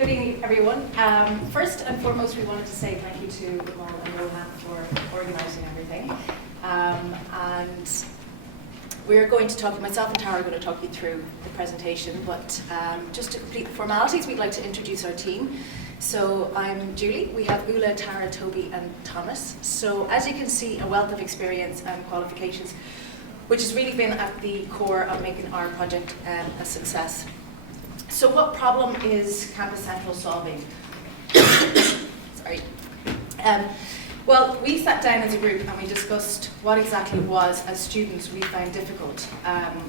Good evening, everyone. First and foremost, we wanted to say thank you to Ramon and Rohan for organising everything. And we're going to talk, myself and Tara are going to talk you through the presentation, but just to complete the formalities, we'd like to introduce our team. So I'm Julie, we have Ula, Tara, Toby and Thomas. So as you can see, a wealth of experience and qualifications, which has really been at the core of making our project a success. So what problem is Campus Central solving? Sorry. Well, we sat down as a group and we discussed what exactly it was as students we found difficult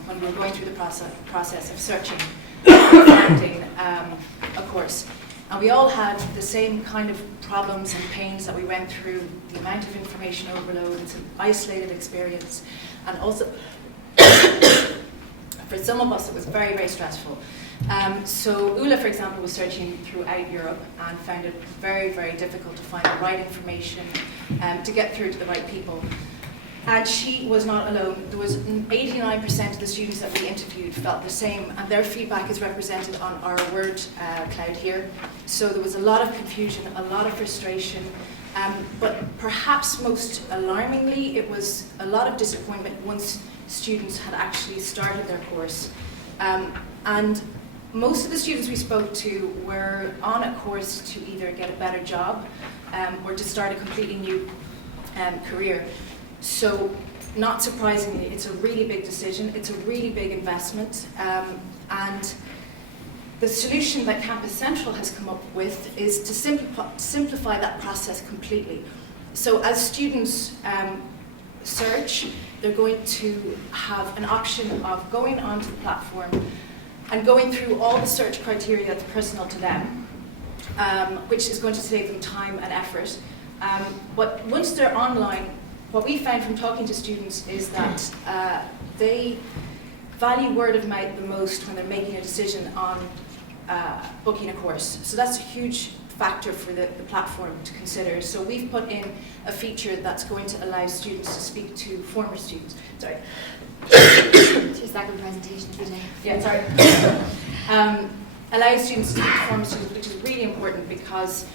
when we were going through the process of searching and finding a course. And we all had the same kind of problems and pains that we went through, the amount of information overload, it's an isolated experience, and also for some of us it was very, very stressful. So Ula, for example, was searching throughout Europe and found it very, very difficult to find the right information to get through to the right people. And she was not alone. There was 89% of the students that we interviewed felt the same, and their feedback is represented on our word cloud here. So there was a lot of confusion, a lot of frustration, but perhaps most alarmingly, it was a lot of disappointment once students had actually started their course. And most of the students we spoke to were on a course to either get a better job or to start a completely new career. So, not surprisingly, it's a really big decision, it's a really big investment, and the solution that Campus Central has come up with is to simplify that process completely. So as students search, they're going to have an option of going onto the platform and going through all the search criteria that's personal to them, which is going to save them time and effort. But once they're online, what we found from talking to students is that they value word of mouth the most when they're making a decision on booking a course. So that's a huge factor for the platform to consider. So we've put in a feature that's going to allow students to speak to former students. Sorry. It's your second presentation today. Yeah, sorry. Allow students to speak to former students, which is really important because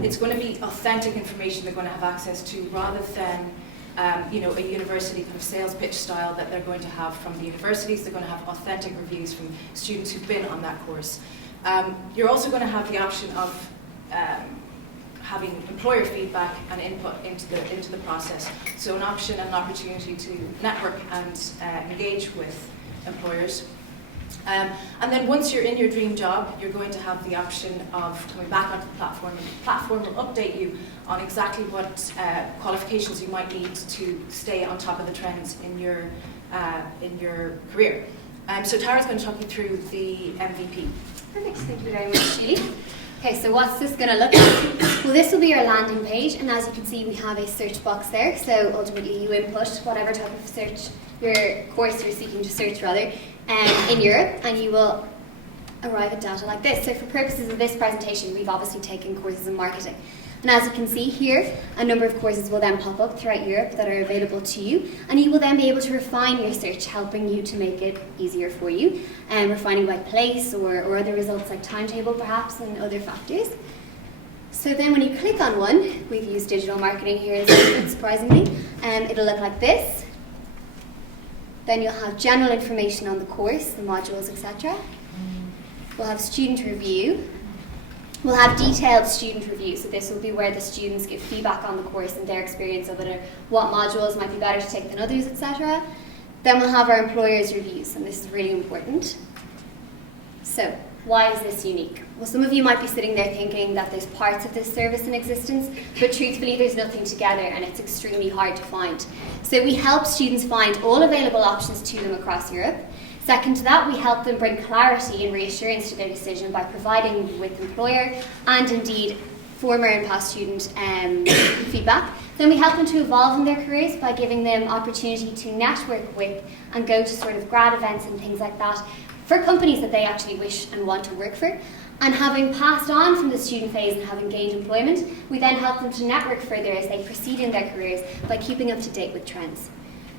it's going to be authentic information they're going to have access to rather than a university kind of sales pitch style that they're going to have from the universities. They're going to have authentic reviews from students who've been on that course. You're also going to have the option of having employer feedback and input into the process. So an option and an opportunity to network and engage with employers. And then once you're in your dream job, you're going to have the option of coming back onto the platform, and the platform will update you on exactly what qualifications you might need to stay on top of the trends in your career. So Tara's going to talk you through the MVP. Perfect, thank you very much, Julie. Okay, so what's this going to look like? Well, this will be our landing page, and as you can see, we have a search box there. So ultimately, you input whatever type of search, your course you're seeking to search rather, in Europe, and you will arrive at data like this. So for purposes of this presentation, we've obviously taken courses in marketing. And as you can see here, a number of courses will then pop up throughout Europe that are available to you, and you will then be able to refine your search, helping you to make it easier for you, and refining by place or other results like timetable perhaps and other factors. So then when you click on one, we've used digital marketing here instead, surprisingly, it'll look like this. Then you'll have general information on the course, the modules, etc. We'll have student review. We'll have detailed student review, so this will be where the students give feedback on the course and their experience of it, or what modules might be better to take than others, etc. Then we'll have our employers' reviews, and this is really important. So, why is this unique? Well, some of you might be sitting there thinking that there's parts of this service in existence, but truthfully there's nothing together and it's extremely hard to find. So we help students find all available options to them across Europe. Second to that, we help them bring clarity and reassurance to their decision by providing them with employer and indeed former and past student feedback. Then we help them to evolve in their careers by giving them opportunity to network with and go to sort of grad events and things like that for companies that they actually wish and want to work for. And having passed on from the student phase and having gained employment, we then help them to network further as they proceed in their careers by keeping up to date with trends.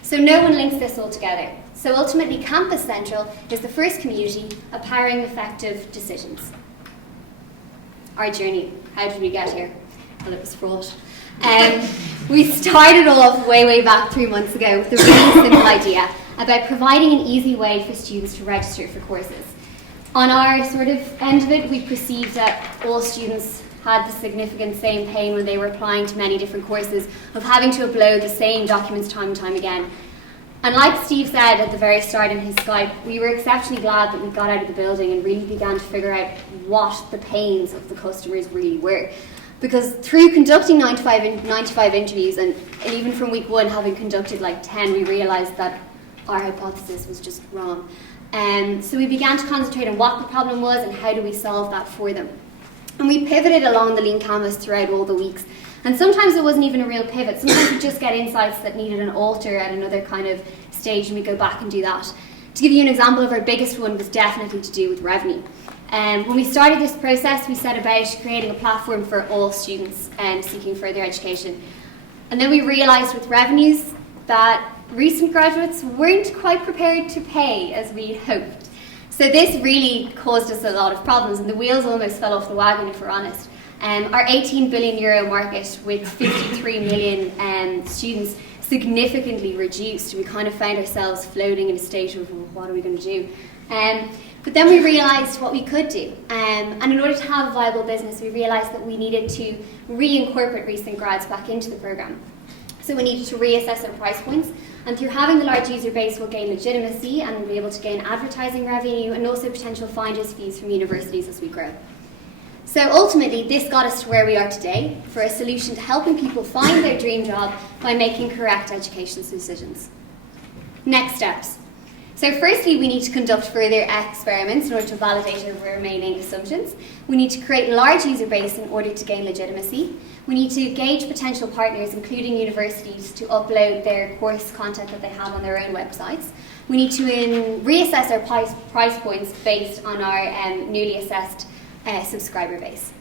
So no one links this all together. So ultimately, Campus Central is the first community of powering effective decisions. our journey. How did we get here? Well, it was fraught. We started off way back 3 months ago with a really simple idea about providing an easy way for students to register for courses. On our sort of end of it, we perceived that all students had the significant same pain when they were applying to many different courses of having to upload the same documents time and time again. And like Steve said at the very start in his Skype, we were exceptionally glad that we got out of the building and really began to figure out what the pains of the customers really were. Because through conducting 95 interviews, and even from week 1 having conducted like 10, we realised that our hypothesis was just wrong. So we began to concentrate on what the problem was and how do we solve that for them. And we pivoted along the lean canvas throughout all the weeks. And sometimes it wasn't even a real pivot. Sometimes we just get insights that needed an alter at another kind of stage, and we go back and do that. To give you an example of our biggest one was definitely to do with revenue. When we started this process, we set about creating a platform for all students seeking further education. And then we realised with revenues that recent graduates weren't quite prepared to pay as we hoped. So this really caused us a lot of problems, and the wheels almost fell off the wagon, if we're honest. Our €18 billion market with 53 million students significantly reduced. We kind of found ourselves floating in a state of, well, what are we going to do? But then we realised what we could do. And in order to have a viable business, we realised that we needed to reincorporate recent grads back into the programme. So we needed to reassess our price points, and through having the large user base we'll gain legitimacy and we'll be able to gain advertising revenue and also potential finder's fees from universities as we grow. So ultimately this got us to where we are today, for a solution to helping people find their dream job by making correct education decisions. Next steps. So firstly, we need to conduct further experiments in order to validate our remaining assumptions. We need to create a large user base in order to gain legitimacy. We need to gauge potential partners, including universities, to upload their course content that they have on their own websites. We need to reassess our price points based on our newly assessed subscriber base.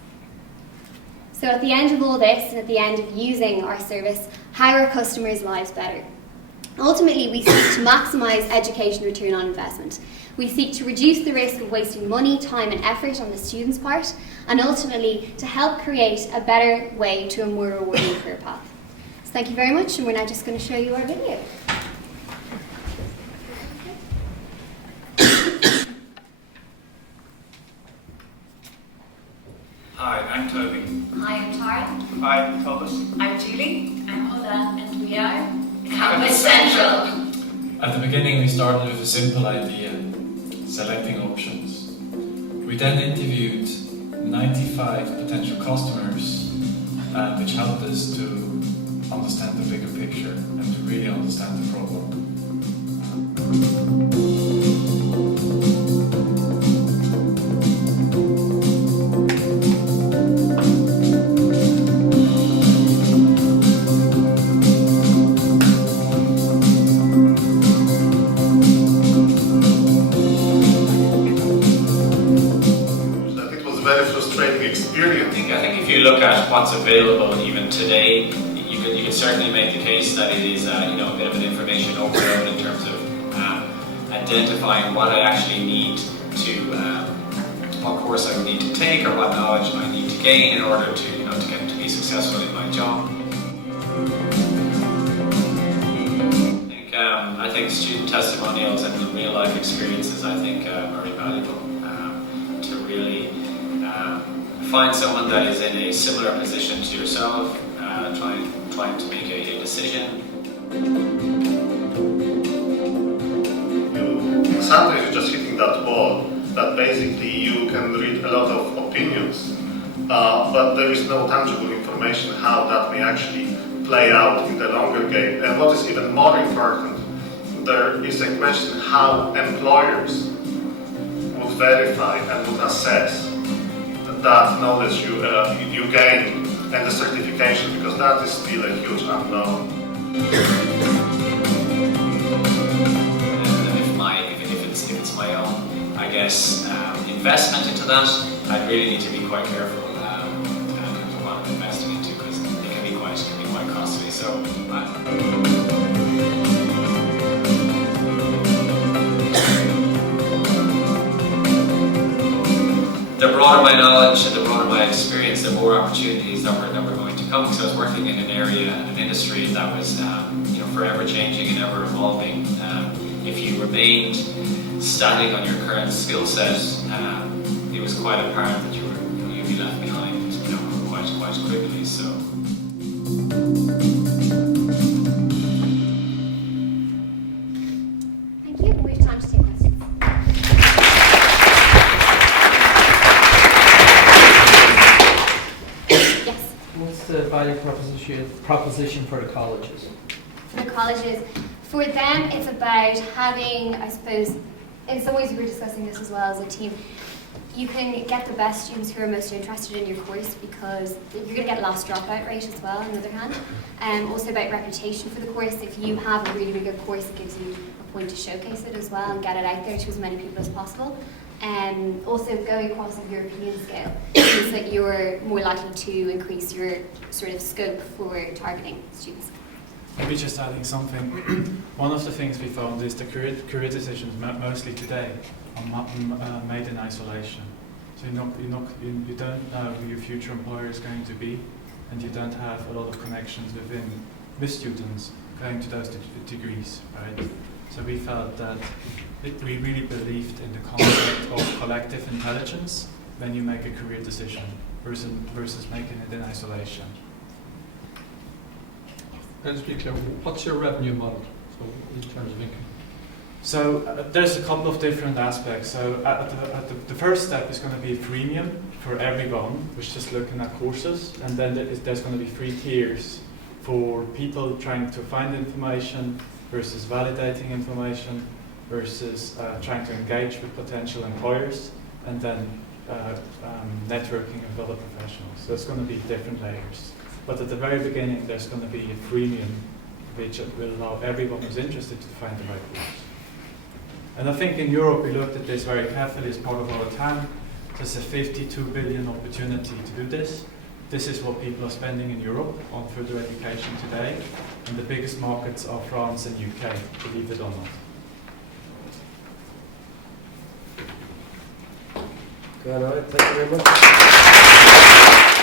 So at the end of all this, and at the end of using our service, how are customers' lives better? Ultimately, we seek to maximise education return on investment. We seek to reduce the risk of wasting money, time and effort on the student's part, and ultimately to help create a better way to a more rewarding career path. So thank you very much, and we're now just going to show you our video. Hi, I'm Toby. Hi, I'm Tara. Hi, I'm Thomas. I'm Julie. I'm Oda, and we are Campus Central. At the beginning we started with a simple idea, selecting options. We then interviewed 95 potential customers, which helped us to understand the bigger picture and to really understand the problem. I think if you look at what's available even today, you could certainly make the case that it is a bit of an information overload in terms of identifying what I actually need to, what course I would need to take or what knowledge I need to gain in order to be successful in my job. I think student testimonials and real life experiences are invaluable to really find someone that is in a similar position to yourself, trying to make a decision. Sometimes you're just hitting that wall that basically you can read a lot of opinions, but there is no tangible information how that may actually play out in the longer game. And what is even more important, there is a question how employers would verify and would assess that knowledge you gain and the certification, because that is still a huge unknown. If it's my own, I guess, investment into that, I really need to be quite careful in terms of what I'm investing into, because it can be quite costly. So. the broader my knowledge and the broader my experience, the more opportunities that were going to come. Because I was working in an area, an industry that was forever changing and ever evolving. If you remained static on your current skill set, it was quite apparent that you'd be left behind, quite quickly. So. Thank you. We have time to take questions. Yes. What's the value proposition for the colleges? For the colleges, for them, it's about having, I suppose, in some ways we were discussing this as well as a team. You can get the best students who are most interested in your course because you're going to get less dropout rate as well, on the other hand. Also about reputation for the course. If you have a really, really good course, it gives you a point to showcase it as well and get it out there to as many people as possible. Also going across a European scale means that you're more likely to increase your sort of scope for targeting students. Maybe just adding something. One of the things we found is the career decisions mostly today are made in isolation. So you don't know who your future employer is going to be, and you don't have a lot of connections with students going to those degrees, right? So we felt that we really believed in the concept of collective intelligence when you make a career decision versus making it in isolation. Let's be clear, what's your revenue model, so in terms of income? So there's a couple of different aspects. So the first step is going to be a freemium for everyone, which is just looking at courses, and then there's going to be 3 tiers for people trying to find information versus validating information versus trying to engage with potential employers, and then networking with other professionals. So it's going to be different layers. But at the very beginning, there's going to be a freemium, which will allow everyone who's interested to find the right course. And I think in Europe, we looked at this very carefully as part of our TAM. There's a 52 billion opportunity to do this. This is what people are spending in Europe on further education today. And the biggest markets are France and UK, believe it or not. Good, all right, thank you very much.